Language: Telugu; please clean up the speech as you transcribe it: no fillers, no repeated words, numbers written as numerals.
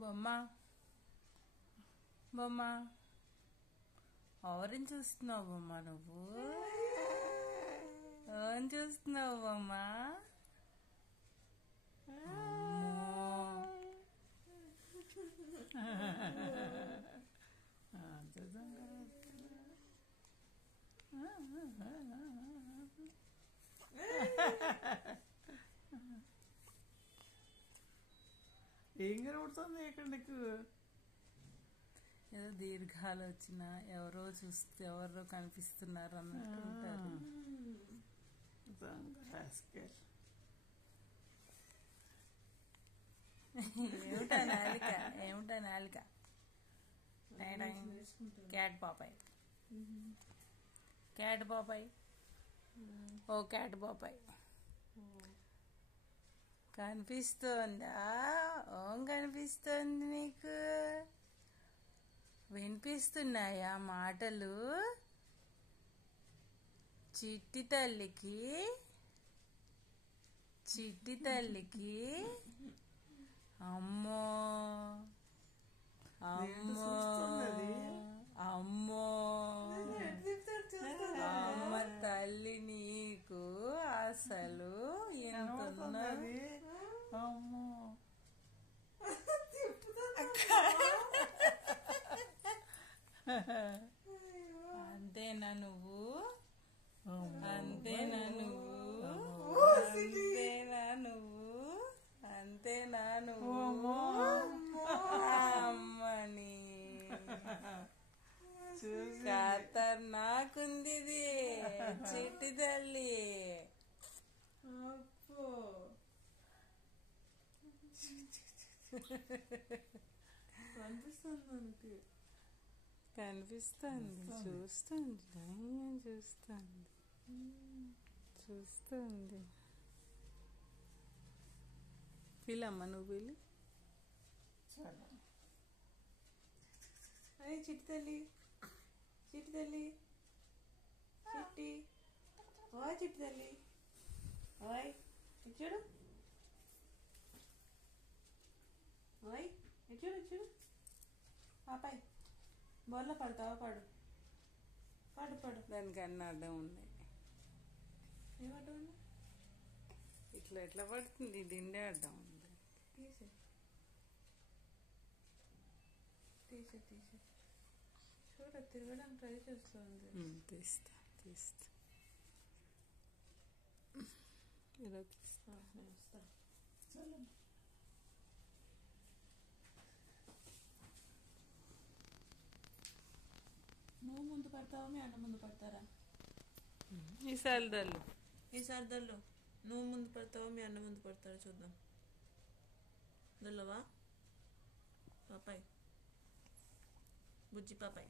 బొమ్మ బొమ్మ ఎవరిని చూస్తున్నావు బొమ్మ? నువ్వు ఎవరిని చూస్తున్నావు బొమ్మ? ఏం కనబడుతుంది ఇక్కడ నీకు? ఏదో దీర్ఘాలు వచ్చిన ఎవరో కనిపిస్తున్నారు అన్నట్టు. ఏమిటా నాలిక? క్యాట్ పాపాయ్ ఓ క్యాట్ పాపాయ్ కనిపిస్తోందా? ఓం కనిపిస్తోంది నీకు? వినిపిస్తున్నాయా మాటలు చిట్టి తల్లికి? అమ్మో అమ్మో అమ్మో అమ్మ తల్లి నీకు అసలు ఎంతున్నది? అమ్మో అంతేనా నువ్వు? అంతేనా నువ్వు? అమ్మని ఖతర్నాకుంది చిట్టి తల్లి. కనిపిస్తుంది చూస్తుంది. పిల్లమ్మ నువ్వు పిల్లి. అరే చిట్టి తల్లి చిట్టి ఓయ్ చిట్టి తల్లి ఓయ్ చూడు ఓయ్ చూడు పాపాయ్ బోర్లో పడతావా? పడు దానికి అన్న అడ్డం ఉన్నాయి. ఏమడ్డం ఉంది? ఎట్లా పడుతుంది? దిండే అడ్డం ఉంది. తీసే చూడ తిరగడానికి ట్రై చేస్తుంది. తీస్తా ఇలా తీస్తా. నువ్వు ముందు పడతావా మీ అన్న ముందు పడతారా? ఈసారి దల్లు నువ్వు ముందు పడతావా మీ అన్న ముందు పడతారా? చూద్దాం. దల్లవా పాపాయ్ బుజ్జి పాపాయ్.